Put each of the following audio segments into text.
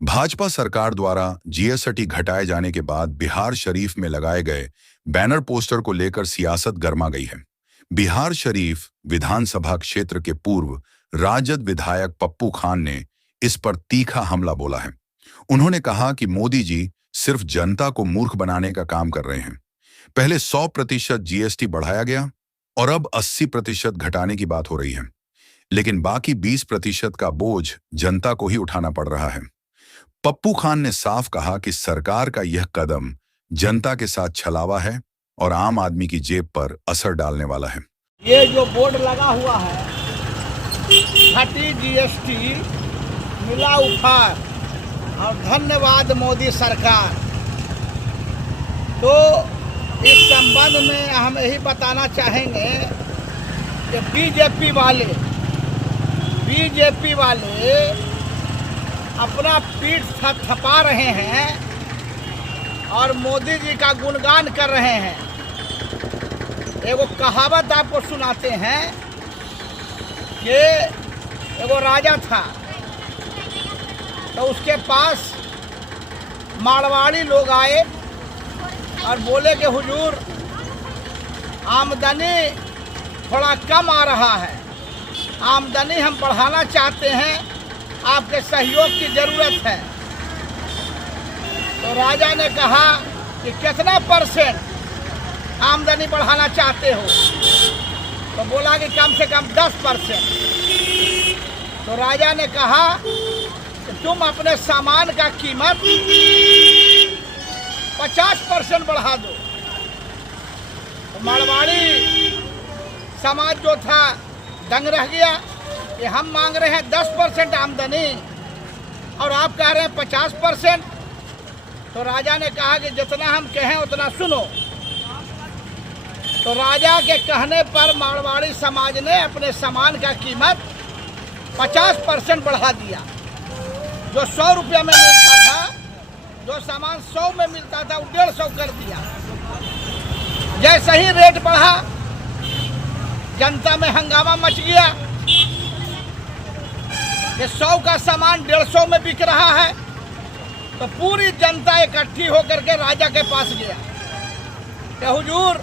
भाजपा सरकार द्वारा जीएसटी घटाए जाने के बाद बिहार शरीफ में लगाए गए बैनर पोस्टर को लेकर सियासत गर्मा गई है। बिहार शरीफ विधानसभा क्षेत्र के पूर्व राजद विधायक पप्पू खान ने इस पर तीखा हमला बोला है। उन्होंने कहा कि मोदी जी सिर्फ जनता को मूर्ख बनाने का काम कर रहे हैं। पहले 100% जीएसटी बढ़ाया गया और अब 80% घटाने की बात हो रही है, लेकिन बाकी 20% का बोझ जनता को ही उठाना पड़ रहा है। पप्पू खान ने साफ कहा कि सरकार का यह कदम जनता के साथ छलावा है और आम आदमी की जेब पर असर डालने वाला है। ये जो बोर्ड लगा हुआ है, घटी जीएसटी, मिला उपहार और धन्यवाद मोदी सरकार, तो इस संबंध में हम यही बताना चाहेंगे कि बीजेपी वाले अपना पीठ थपथपा रहे हैं और मोदी जी का गुणगान कर रहे हैं। एगो कहावत आपको सुनाते हैं कि एगो राजा था, तो उसके पास मारवाड़ी लोग आए और बोले कि हुजूर, आमदनी थोड़ा कम आ रहा है, आमदनी हम बढ़ाना चाहते हैं, आपके सहयोग की ज़रूरत है। तो राजा ने कहा कि कितना % आमदनी बढ़ाना चाहते हो? तो बोला कि कम से कम 10%। तो राजा ने कहा कि तुम अपने सामान का कीमत 50% बढ़ा दो। तो मारवाड़ी समाज जो था दंग रह गया कि हम मांग रहे हैं 10% आमदनी और आप कह रहे हैं 50%। तो राजा ने कहा कि जितना हम कहें उतना सुनो। तो राजा के कहने पर मारवाड़ी समाज ने अपने सामान का कीमत 50% बढ़ा दिया। जो 100 रुपया में मिलता था, जो सामान 100 में मिलता था, वो 150 कर दिया। जैसे ही रेट बढ़ा, जनता में हंगामा मच गया कि 100 का सामान 150 में बिक रहा है। तो पूरी जनता इकट्ठी होकर के राजा के पास गया कि हुजूर,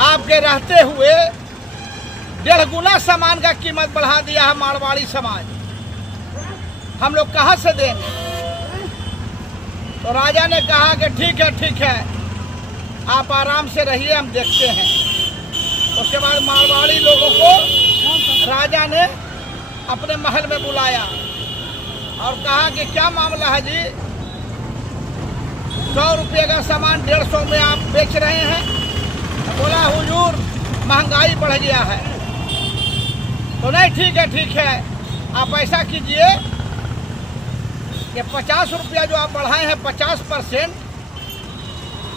आपके रहते हुए 1.5 गुना सामान का कीमत बढ़ा दिया है मारवाड़ी समाज, हम लोग कहाँ से देंगे? तो राजा ने कहा कि ठीक है, आप आराम से रहिए, हम देखते हैं। उसके बाद मारवाड़ी लोगों को राजा ने अपने महल में बुलाया और कहा कि क्या मामला है जी, 100 रुपये का सामान 150 में आप बेच रहे हैं? तो बोला हुजूर, महंगाई बढ़ गया है। तो नहीं, ठीक है, आप ऐसा कीजिए कि 50 रुपया जो आप बढ़ाए हैं 50%,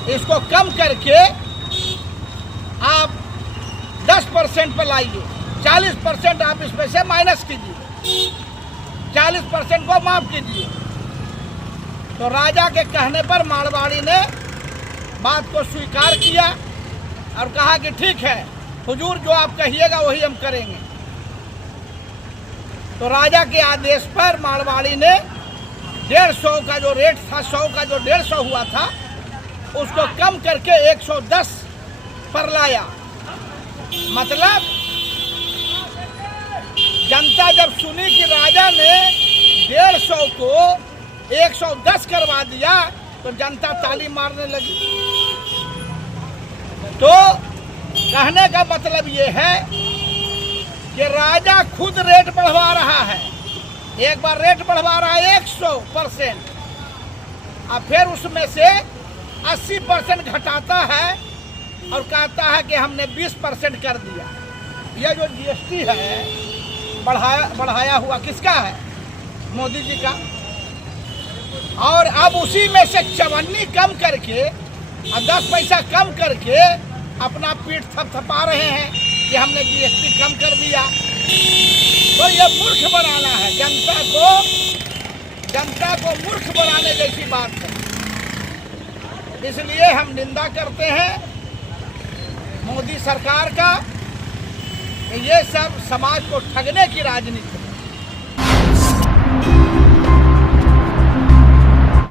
इसको कम करके आप 10% पर लाइए, 40% आप इसमें से माइनस कीजिए, 40% को माफ कीजिए। तो राजा के कहने पर मारवाड़ी ने बात को स्वीकार किया और कहा कि ठीक है हुजूर, जो आप कहिएगा वही हम करेंगे। तो राजा के आदेश पर मारवाड़ी ने 150 का जो रेट था, 100 का जो 150 हुआ था, उसको कम करके 110 पर लाया। मतलब जनता जब सुनी कि राजा ने 150 को 110 करवा दिया, तो जनता ताली मारने लगी। तो कहने का मतलब ये है कि राजा खुद रेट बढ़वा रहा है। एक बार रेट बढ़वा रहा है 100%, और फिर उसमें से 80% घटाता है और कहता है कि हमने 20% कर दिया। यह जो जीएसटी है बढ़ाया हुआ किसका है? मोदी जी का। और अब उसी में से चवन्नी कम करके और 10 पैसा कम करके अपना पीठ थपथपा रहे हैं कि हमने जीएसटी कम कर दिया। तो ये मूर्ख बनाना है, जनता को मूर्ख बनाने जैसी बात है। इसलिए हम निंदा करते हैं मोदी सरकार का, ये सब समाज को ठगने की राजनीति।